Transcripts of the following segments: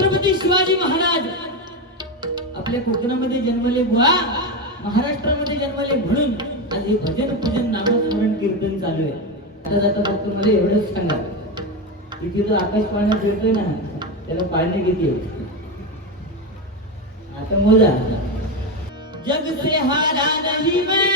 छत्रपती शिवाजी महाराज. आपल्या कोकणामध्ये जन्मले बुवा महाराष्ट्रामध्ये जन्मले म्हणून. आज हे भजन पूजन नामस्मरण कीर्तन चालू आहे. आता जाता फक्त मला एवढंच सांगा. इथे जो आकाश पाण्यात फिरतोय ना. त्याला पाळणे किती आता मोजा. जग से हारा नहीं मैं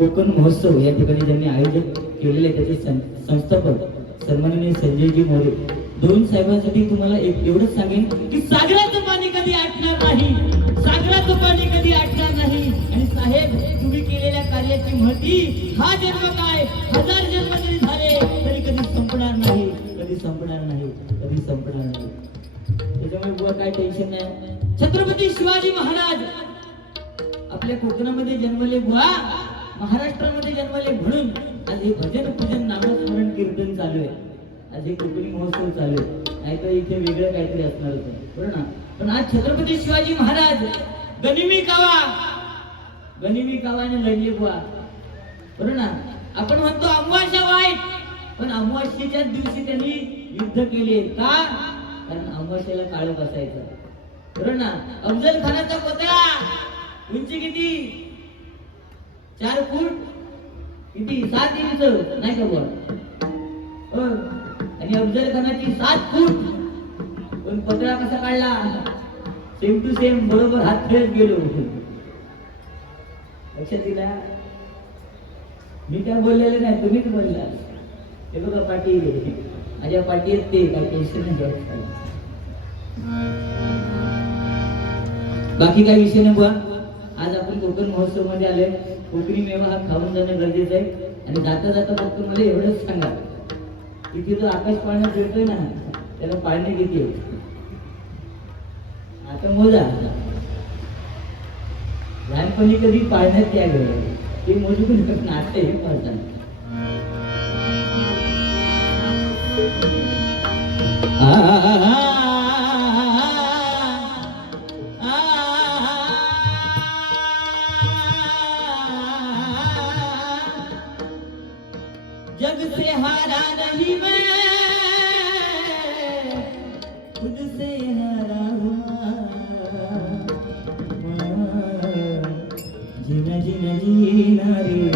कोकण महोत्सव या ठिकाणी ज्यांनी आयोजित केलेले आहे त्याचे सं- संस्थापक सन्माननीय संजयजी मोरे. दोन साहेबांसाठी तुम्हाला एक एवढंच सांगेन की सागराचं पाणी कधी आटणार नाही. सागराचं पाणी कधी आटणार नाही. आणि साहेब तुम्ही केलेल्या कार्याची महती हा जन्म काय? हजार जन्म जरी झाले तरी कधी संपणार नाही. कधी संपणार नाही. कधी संपणार नाही. त्याच्यामुळे बुवा काय टेन्शन नाही. छत्रपती शिवाजी महाराज आपल्या कोकणामध्ये जन्मले बुवा. महाराष्ट्रामध्ये जन्मले म्हणून आज हे भजन पूजन नामस्मरण कीर्तन चालू आहे. आज हे कोकणी महोत्सव चालू आहे. नाहीतर इथे वेगळं काहीतरी असणार होतं. बरोबर ना? पण आज छत्रपती शिवाजी महाराज गनिमी कावा. गनिमी कावाने लढले बुवा. बरोबर ना? आपण म्हणतो अमावास्या वाईट पण अमावास्येच्याच दिवशी त्यांनी युद्ध केले का? कारण अमावास्येला काळ बसायचं. बरोबर ना? अफजल खानाचा पुतळा. उंची किती? चार फूट किती? सात इंच नाही का बुवा हो. आणि अफजल खानाची सात फूट. पण पतळा कसा काढला? सेम टू सेम बरोबर हात फिरत गेलो. लक्षात दिला मी काय बोललेले नाही तुम्हीच बोलला. ते बघा पाटील. माझ्या पाठी आहेत ते काय टेन्शन नाही बाकी काय विषय नाही बुवा? कोकण महोत्सवमध्ये आलोय कोकणी मेवा हा खाऊन जाणं गरजेचं आहे. आणि जाता जाता फक्त मला एवढंच सांगा. इथे जो आकाश पाळण्यात फिरतोय ना त्याला पाळणे किती आहे? आता मोजा. लहानपणी कधी पाळण्यात या गेलं ते मोजू पण शकत नाचते हे पाळताना हारा नहीं मैं खुद से हारा हुआ जीना जीना जीना रे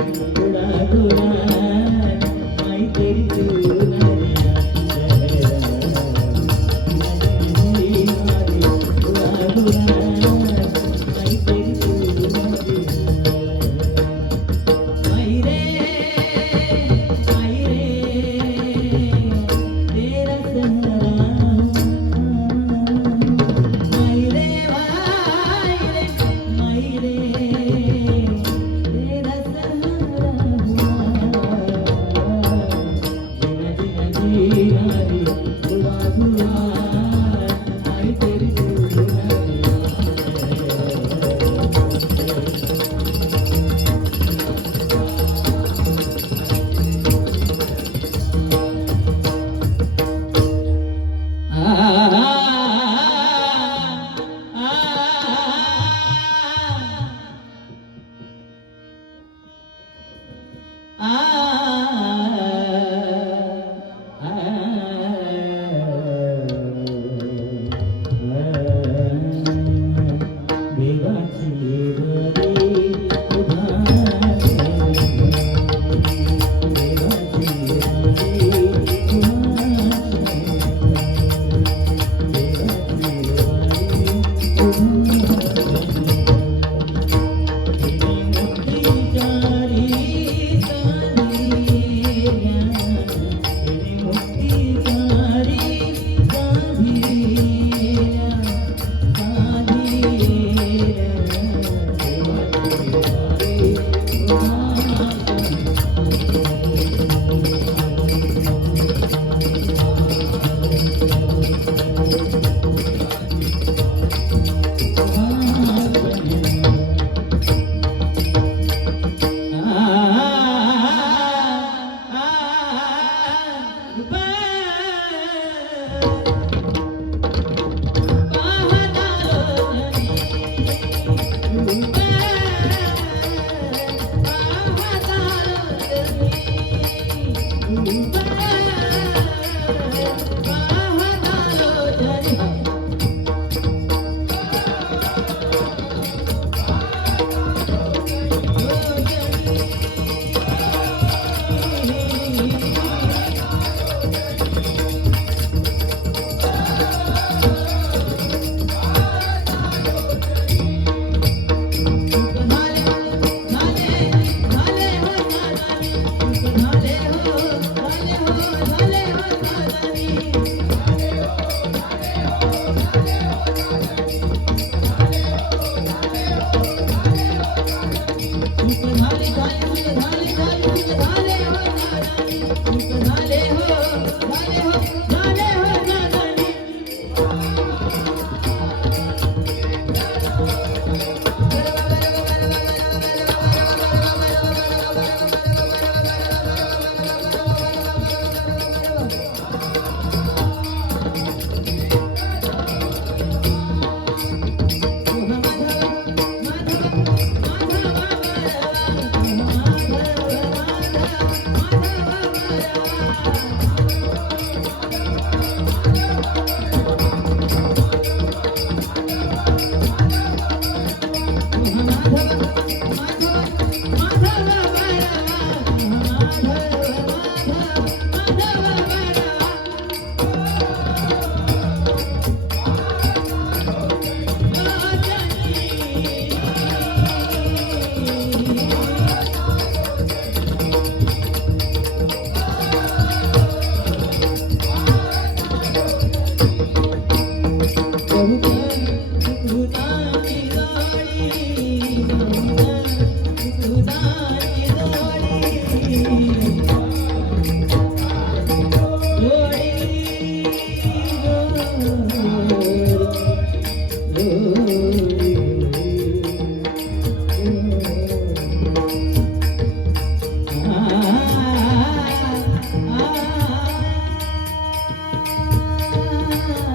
Mm-hmm.